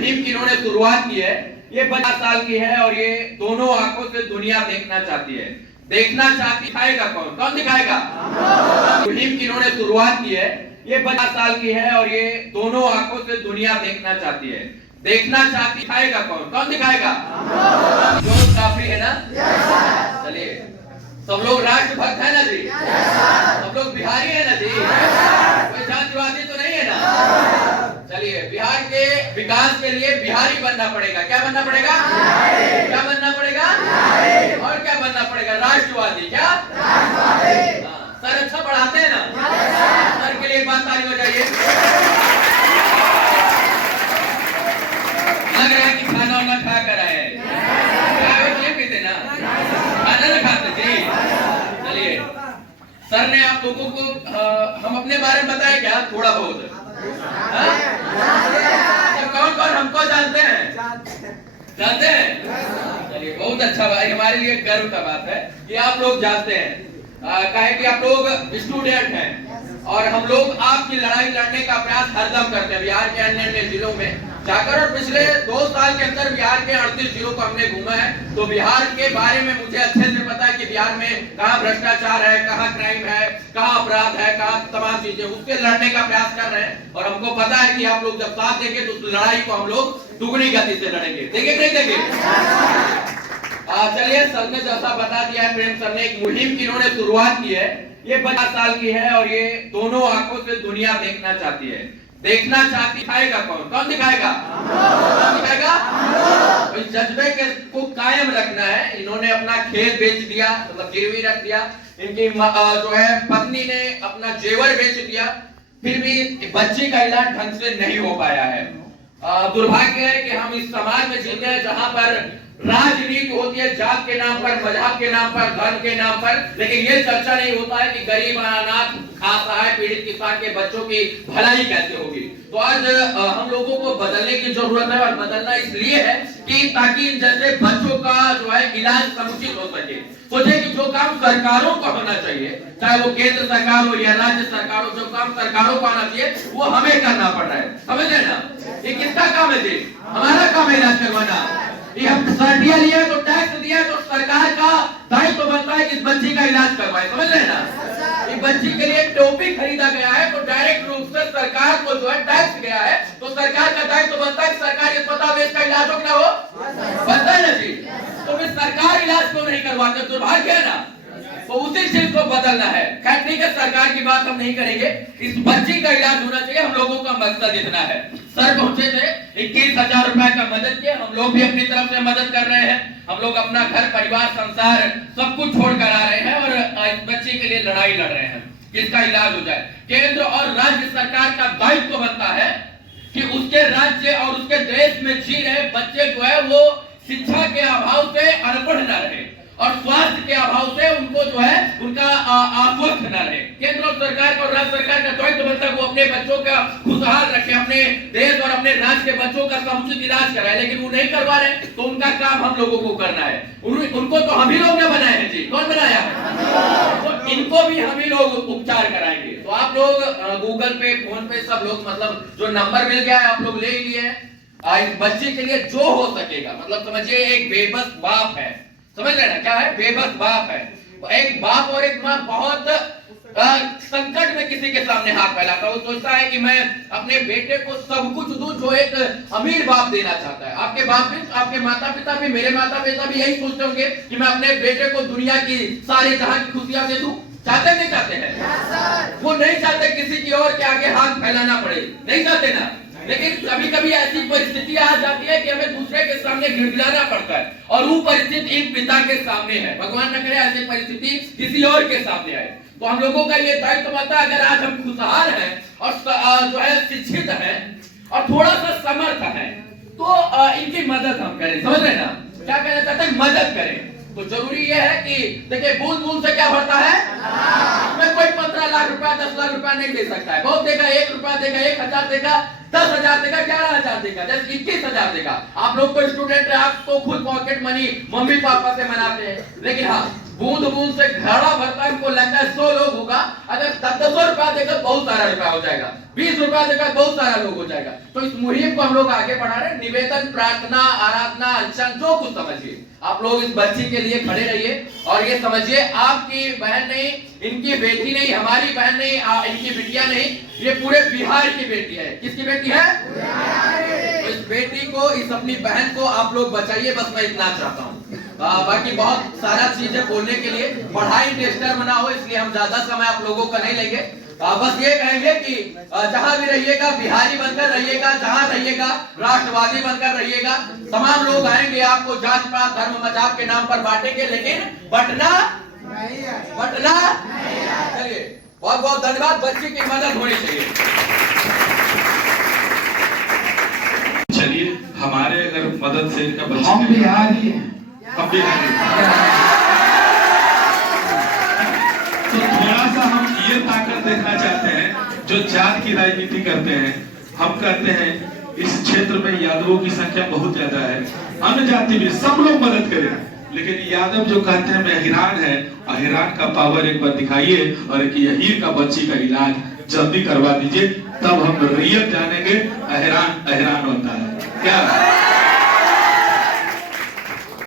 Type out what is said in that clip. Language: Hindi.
मुहिम की इन्होंने शुरुआत की है। ये 50 साल की है और ये दोनों आंखों से दुनिया देखना चाहती है। देखना चाहती दिखाएगा कौन कौन दिखाएगा? मुहिम की इन्होंने शुरुआत की है। ये 50 साल की है और ये दोनों आंखों से दुनिया देखना चाहती है। देखना चाहती दिखाएगा कौन कौन दिखाएगा? जो काफी है ना? चलिए, सब लोग राष्ट्रभक्त है ना जी? सब लोग बिहारी है ना जी? कोई जातिवादी तो नहीं है ना? चलिए, बिहार के विकास के लिए बिहारी बनना पड़ेगा। क्या बनना पड़ेगा? क्या बनना पड़ेगा? और क्या बनना पड़ेगा? राष्ट्रवादी। क्या? सर अच्छा पढ़ाते हैं ना? सर के लिए एक बात ताली बजाइए। लग रहा है कि खाना वाना खा कर आए हैं। क्या पीते ना? खाना ना खाते जी? चलिए, सर ने आप लोगों को हम अपने बारे में बताया क्या? थोड़ा बहुत कौन कौन हमको जानते हैं? जानते हैं? चलिए, बहुत अच्छा भाई, हमारे लिए गर्व का बात है कि आप लोग जानते हैं। कहे कि आप लोग स्टूडेंट हैं और हम लोग आपकी लड़ाई लड़ने का प्रयास हरदम करते हैं बिहार के अन्य अन्य जिलों में जाकर। और पिछले 2 साल के अंदर बिहार के 38 जिलों को हमने घूमा है, तो बिहार के बारे में मुझे अच्छे से पता है कि बिहार में कहाँ भ्रष्टाचार है, कहाँ क्राइम है, कहाँ अपराध है, कहाँ तमाम चीजें, उसके लड़ने का प्रयास कर रहे हैं। और हमको पता है कि आप लोग जब साथ देंगे तो उस लड़ाई को हम लोग दुगनी गति से लड़ेंगे। देंगे नहीं देंगे? चलिए, सर ने जैसा बता दिया है, प्रेम सर ने एक मुहिम की इन्होंने शुरुआत की है। ये 50 साल की है और ये दोनों आंखों से दुनिया देखना चाहती है। देखना चाहती दिखाएगा कौन कौन दिखाएगा? कौन दिखाएगा? इस जज्बे के को कायम रखना है। इन्होंने अपना खेत बेच दिया, मतलब गिरवी रख दिया। इनकी जो है पत्नी ने अपना जेवर बेच दिया, फिर भी बच्ची का इलाज ढंग से नहीं हो पाया है। दुर्भाग्य है कि हम इस समाज में जीते हैं जहां पर राजनीति होती है जात के नाम पर, मजहब के नाम पर, धर्म के नाम पर, लेकिन ये चर्चा नहीं होता है कि गरीब, अनाथ, असहाय, पीड़ित किसान के बच्चों की भलाई कैसे होगी। तो आज हम लोगों को बदलने की जरूरत है और बदलना इसलिए है कि ताकि इन जैसे बच्चों का जो है इलाज समुचित हो सके। सोचे कि जो काम सरकारों को होना चाहिए, चाहे वो केंद्र सरकार हो या राज्य सरकार हो, जो काम सरकारों को आना चाहिए वो हमें करना पड़ रहा है। समझ रहे ना? ये किसका काम है जी? हमारा काम है इलाज करवाना। ये हम सर्टिया लिया तो टैक्स दिया तो सरकार का दायित्व बनता है कि इस बच्ची का इलाज करवाए। समझ रहे ना? इस बच्ची के लिए टोपी खरीदा गया है तो डायरेक्ट रूप से सरकार को जो है टैक्स गया है, तो सरकार का दायित्व बनता है कि सरकारी अस्पताल में इसका इलाज हो क्या हो? बनता है ना जी? तो फिर सरकार इलाज क्यों नहीं करवाते? दुर्भाग्य है ना? तो उसी चीज को बदलना है। खैर ठीक है, सरकार की बात हम नहीं करेंगे, इस बच्ची का इलाज होना चाहिए। हम लोगों का मकसद इतना है। सर पहुंचे थे, 21,000 रुपए का मदद किया, हम लोग भी अपनी तरफ से मदद कर रहे हैं। हम लोग अपना घर परिवार संसार सब कुछ छोड़ कर आ रहे हैं और इस बच्ची के लिए लड़ाई लड़ रहे हैं कि इसका इलाज हो जाए। केंद्र और राज्य सरकार का दायित्व बनता है कि उसके राज्य और उसके देश में जी रहे बच्चे जो है वो शिक्षा के अभाव से अनपढ़ न रहे और स्वास्थ्य के अभाव से उनको जो है उनका आश्वस्त न रहे। केंद्र और सरकार का और राज्य सरकार का दायित्व बनता है वो अपने बच्चों का खुशहाल रखे, अपने देश और अपने राज्य के बच्चों का समुचित इलाज कराए, लेकिन वो नहीं करवा रहे तो उनका काम हम लोगों को करना है। उनको तो हम ही लोग ने बनाए हैं जी। कौन बनाया है? तो इनको भी हम ही लोग उपचार कराएंगे। तो आप लोग गूगल पे, फोन पे सब लोग, मतलब जो नंबर मिल गया है आप लोग ले लिए हैं। इस बच्चे के लिए जो हो सकेगा, मतलब समझिए एक बेबस बाप है, समझ रहे ना? क्या है? बेबस बाप है। एक बाप और एक माँ बहुत संकट में किसी के सामने हाथ फैलाता है। वो सोचता है कि मैं अपने बेटे को सब कुछ दूं जो एक अमीर बाप देना चाहता है। आपके बाप भी, आपके माता पिता भी, मेरे माता पिता भी यही सोचते होंगे कि मैं अपने बेटे को दुनिया की सारे जहां की खुशियां दे दूं। चाहते नहीं चाहते हैं? वो नहीं चाहते किसी की और के आगे हाथ फैलाना पड़े, नहीं चाहते ना? लेकिन कभी कभी ऐसी परिस्थिति आ जाती है कि हमें दूसरे के सामने गिड़गिड़ाना पड़ता है और वो परिस्थिति एक पिता के सामने है। भगवान न करे ऐसी परिस्थिति किसी और के सामने आए। तो हम लोगों का ये दायित्व बनता है, अगर आज हम खुशहाल हैं और जो है शिक्षित हैं और थोड़ा सा समर्थ है तो इनकी मदद हम करें। समझ रहे ना? क्या कहना चाहते हैं? मदद करें। तो जरूरी ये है कि देखिए बूंद बूंद से क्या भरता है? इसमें कोई 15 लाख रुपया 10 लाख रुपया नहीं दे सकता है। बहुत देगा 1 रुपया देगा, 1,000 देगा, 10,000 देगा, 11,000 देगा, जैसे 21,000 देगा। आप लोग तो स्टूडेंट है, आप तो खुद पॉकेट मनी मम्मी पापा से मनाते हैं, लेकिन हाँ बूंद बूंद से घड़ा भरता है, उनको लगता है 100 लोग होगा, अगर 10-10 रुपया देकर बहुत सारा रुपया हो जाएगा, 20 रुपया देकर बहुत सारा लोग हो जाएगा। तो इस मुहिम को हम लोग आगे बढ़ा रहे हैं। निवेदन, प्रार्थना, आराधना, अर्चन जो कुछ समझिए, आप लोग इस बच्ची के लिए खड़े रहिए और ये समझिए आपकी बहन नहीं, इनकी बेटी नहीं, हमारी बहन नहीं, इनकी बिटिया नहीं, ये पूरे बिहार की बेटी है। किसकी बेटी है? तो इस बेटी को, इस अपनी बहन को आप लोग बचाइए, बस मैं इतना चाहता हूँ। बाकी बहुत सारा चीजें बोलने के लिए, पढ़ाई टेस्टर बना हो, इसलिए हम ज्यादा समय आप लोगों का नहीं लेंगे। बस ये कहेंगे कि जहां भी रहिएगा बिहारी बनकर रहिएगा, जहां रहिएगा राष्ट्रवादी बनकर रहिएगा। तमाम लोग आएंगे, आपको जात पात धर्म मजाक के नाम पर बांटेंगे, लेकिन बटना चलिए। बहुत बहुत धन्यवाद। बच्ची की मदद होनी चाहिए। चलिए, हमारे अगर मदद से इनका बच्चा, हम बिहारी हैं, हम बिहारी, तो थोड़ा सा हम ये ताकत देखना चाहते हैं जो जात की राजनीति करते हैं। हम कहते हैं इस क्षेत्र में यादवों की संख्या बहुत ज्यादा है, अन्य जाति भी सब लोग मदद करें, लेकिन यादव जो कहते हैं मैं अहिरान है, अहिरान का पावर एक बार दिखाइए और एक यहीर का बच्ची का इलाज जल्दी करवा दीजिए, तब हम रैयत जानेंगे अहिरान होता है क्या।